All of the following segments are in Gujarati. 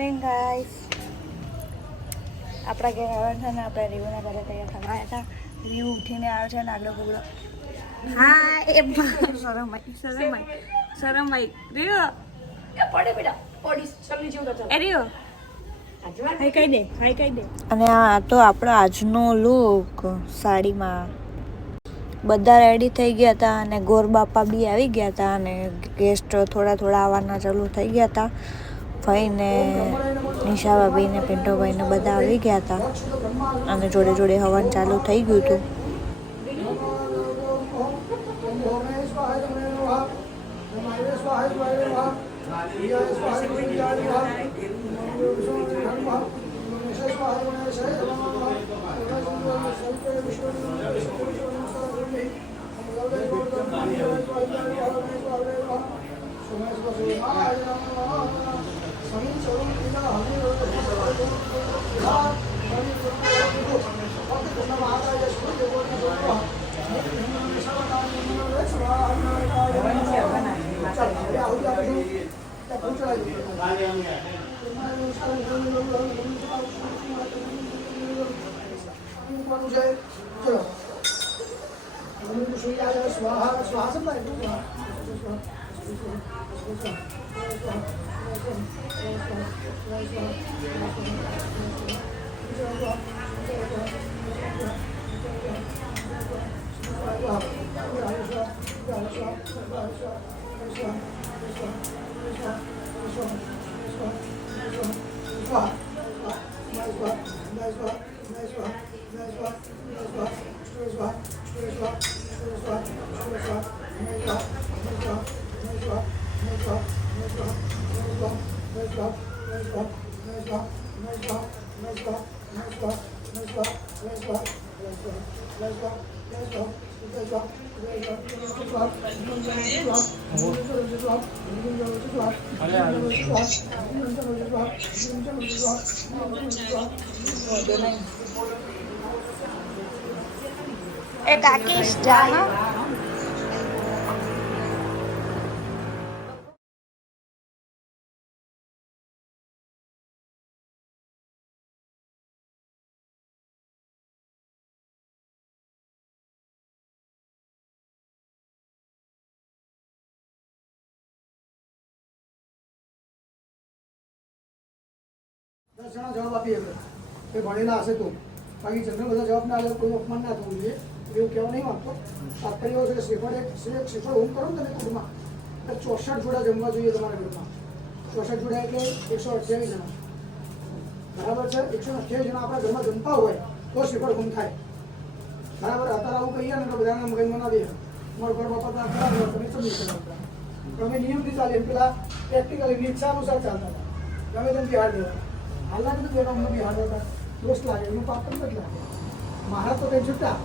ગાઈસ આપણા ઘરે આવે છે ને આપણે રીવુના ઘરે તૈયાર થવા આવ્યા હતા. રીવુ ઉઠીને આવે છે ને આગળ બગડો હા એ શરમાઈ રીવો એ પડે બેટા પડી ચલી જેવું તો એ રીવો હાઈ કહી દે અને આ તો આપણો આજનો લુક સાડીમાં બધા રેડી થઈ ગયા હતા અને ગોર બાપા બી આવી ગયા હતા અને ગેસ્ટ થોડા આવવાના ચાલુ થઈ ગયા હતા. ભાઈને નિશા ભાભીને પિન્ટોભાઈને બધા આવી ગયા હતા અને જોડે હવન ચાલુ થઈ ગયું હતું. એ કાકીશ જા જણા જવાબ આપી કે ભણેલા હશે તો બાકી જનરલ બધા જવાબ ના આવે કોઈ અપમાન ના થવું જોઈએ એવું કહેવા નહીં માંગતો. તાત્પર્ય છે કે શ્રીફળ હોમ કરો ને તમે કુટુંબમાં એટલે 64 જોડા જમવા જોઈએ તમારા ઘરમાં. 64 જોડા એટલે 128 જણા બરાબર છે. 128 જણા આપણા ઘરમાં જમતા હોય તો શ્રીફળ હોમ થાય બરાબર. અત્યારે આવું કહીએ ને તો બધાના મગજમાં ના દે તમારા ઘર બાપા કરાવે તમે સમજી શકો. તમે નિયમથી ચાલે એમ પેલા પ્રેક્ટિકલી ઈચ્છા અનુસાર ચાલતા હતા ગમે તેમ બિહાર દેવા હાલના કીધું બેટા અમને બિહાર દેતા દોસ્ત લાગે એનું પાપ પણ નથી લાગે. મારા તો કંઈ છૂટા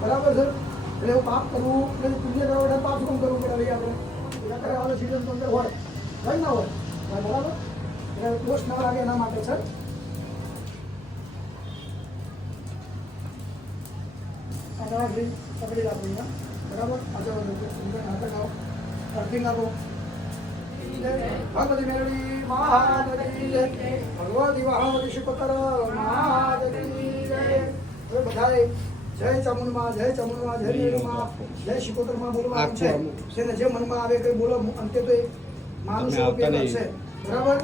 બરાબર છે એટલે એવું પાપ કરવું એટલે પુણ્ય કરવા માટે પાપ શું કરવું પડે ભાઈ આપણે એના કરે વાળો સિઝન તો અંદર હોય ના હોય બરાબર. એટલે દોષ ના લાગે એના માટે છે. પકડી રાખો અહીંયા બરાબર. આગળ સુંદર નાટક આવો અર્થિંગ આપો ભગવતી મેળવી મહાદેવી જય ભગવતી મહાદેવી શિકોતર મહાદેવી જય. હવે બધાએ જય ચામુંડમાં જય ચામુંડમાં જય મેળવીમાં જય શિકોતરમાં બોલવાનું છે. જેને જે મનમાં આવે કંઈ બોલો અંતે તો એ માનું સ્વરૂપ છે બરાબર.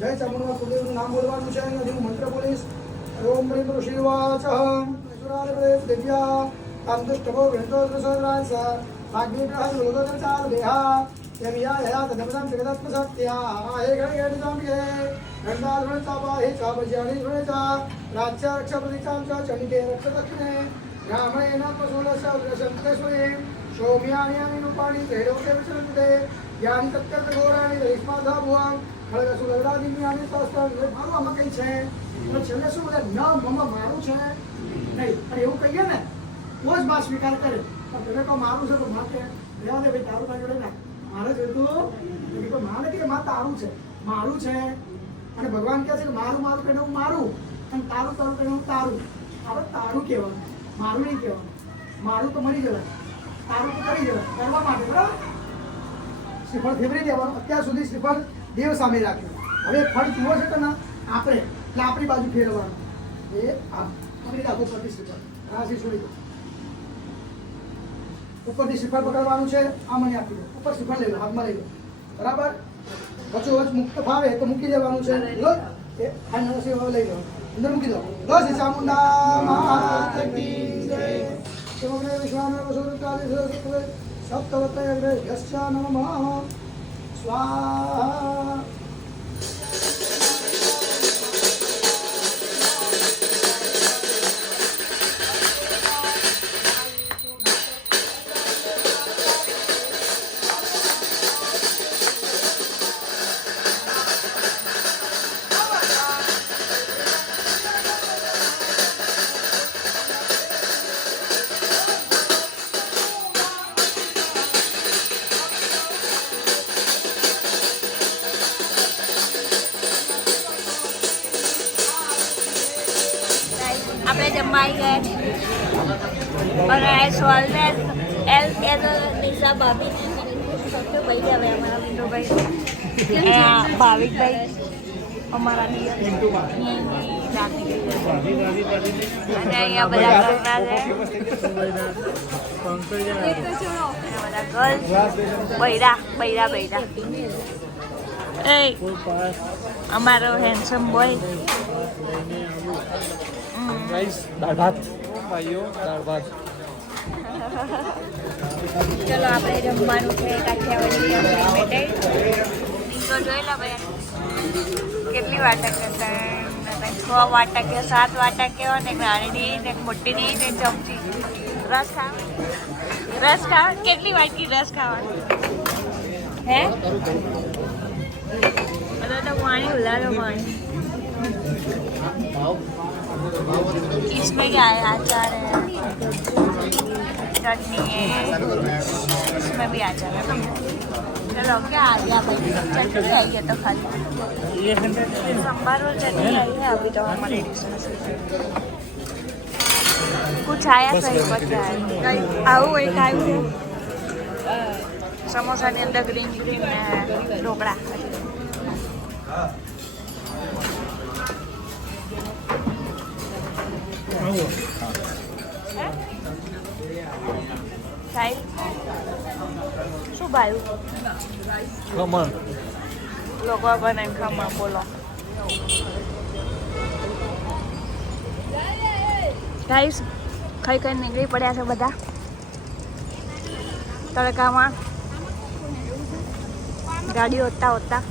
જય ચામુંડમાં કુળદેવનું નામ બોલવાનું છે અને હું મંત્ર બોલીશ ઓમ પ્રેમ શિવાચ દિવ્યા કામદુષ્ટભો ગણતોત્સરાજ ભાગ્ય ગ્રહ લોદોદર ચાર દેહા યમિયા તદપદમ જગદત્મસત્યા હે ગણગણિતાંબિકે ગણદાધૃણતાપા હે ચાપજ્યાણી ધૃણતા રાજ્ય રક્ષપ્રતિચાં ચ ચંડિકે રક્ષદક્ષિણે બ્રાહ્મણેન પશુલસ્ય ઉગ્રશંકરેશ્વરે સૌમ્યાની રૂપાણી ત્રૈલોકે વિચરંતે યાની તત્કર્ત ઘોરાણી રૈસ્માધા ભુવાં ખળગસુલગરાદિન્યાની સહસ્ત્ર મારું આમાં કંઈ છે છેલ્લે શું બધા ન મમ્મા મારું છે નહીં પણ એવું કહીએ ને તો જ માં સ્વીકાર કરે. પણ તમે કહો મારું છે તો માટે રહેવા દે ભાઈ તારું જોડે ના મારે જોઈતું મારે કે માં તારું છે મારું છે અને ભગવાન કહે છે કે મારું કહીને હું મારું અને તારું કહીને હું તારું. આપણે તારું કહેવાનું મારું નહીં કહેવાનું. મારું તો મરી જવાય તારું તો કરી જવાય કરવા માટે બરાબર. શ્રીફળ ફેરવી દેવાનું. અત્યાર સુધી શ્રીફળ દેવ સામે રાખ્યું હવે ફળ જુઓ છે કે ના આપણે એટલે આપણી બાજુ ફેરવવાનું એ આમ પકડી રાખો ઉપરથી શ્રીફળ રાશી છોડી દો ઉપરથી શ્રીફળ પકડવાનું છે આ મને આપી દો ઉપર શ્રીફળ લઈ લો હાથમાં લઈ લો બરાબર વચ્ચોવચ મુક્ત ભાવે તો મૂકી દેવાનું છે લો એ આ નરસિંહ હવે લઈ લો અંદર મૂકી દો લો શ્રી ચામુંડા માત કી જય સમગ્ર વિશ્વાના વસુરકાલી સપ્તવતય યસ્યા નમઃ સ્વાહા આપણે જમવા આવી ગયા છીએ और एज ऑलवेज एज निशा भाभी सबसे भाई जावे हमारा मिंटू भाई भाविक भाई हमारा नियर અને અહીંયા બધા ઘરના છે બધા ગર્લ્સ બૈરા બૈરા બૈરા એ અમારો હેન્ડસમ બોય गाइस दाढ़ भात भाइयों दाढ़ भात ચલો આપણે જમવાનું છે કાઠિયાવાડી અનલિમિટેડ તો જોઈ લો ભાઈ કેટલી વાટક હતા 6 વાટક 7 વાટક અને નાની ને મોટી ને ચમચી રસ ખા કેટલી વાટકી રસ ખાવાની હે બધા તો પાણી ઉલાડો પાણી इसमें क्या है अचार है चटनी है इसमें भी अचार है चलो क्या आ गया भाई चटनी आई है तो खाली सांभर और चटनी आई है अभी तो हमारे डिश में से कुछ आया सही बचा है आओ एक आयु समोसा ની અંદર ગ્રીન ગ્રીન ઢોકળા શું ભાયું खमण લોકો બનાવીને ખમણ બોલો ગાઈસ ખાઈ ખાઈ નીકળી પડ્યા છે બધા તડકામાં ગાડી હોતા હોતા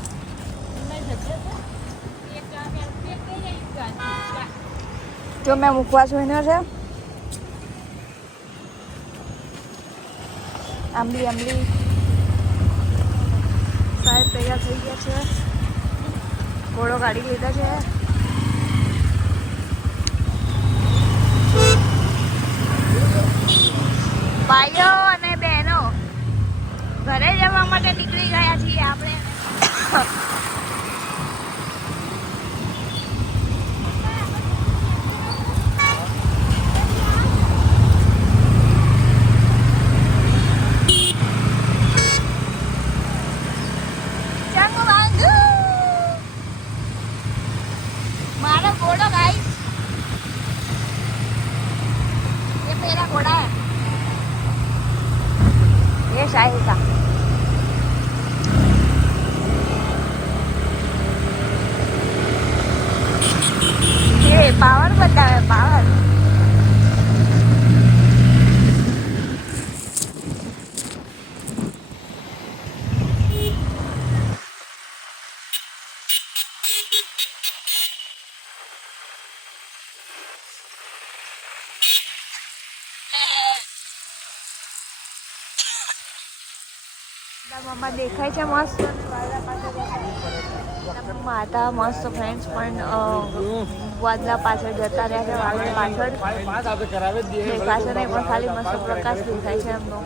જો મેં મૂકવા જોઈને છે આંબલી આંબલી સાહેબ તૈયાર થઈ ગયા છે ઘોડો ગાડી લીધા છે ભાઈઓ અને બહેનો ઘરે જવા માટે નીકળી ગયા છીએ આપણે मारा घोड़ा गाइस ये मेरा घोड़ा है ये शाही का ये पावर बतावे पावर મમ્મા દેખાય છે મસ્ત માતા મસ્ત ફ્રેન્ડ્સ પણ વાદલા પાછળ જતા રહ્યા છે વાદળ પાછળ દેખાશે નહીં પણ ખાલી મસ્ત પ્રકાશ દેખાય છે એમનો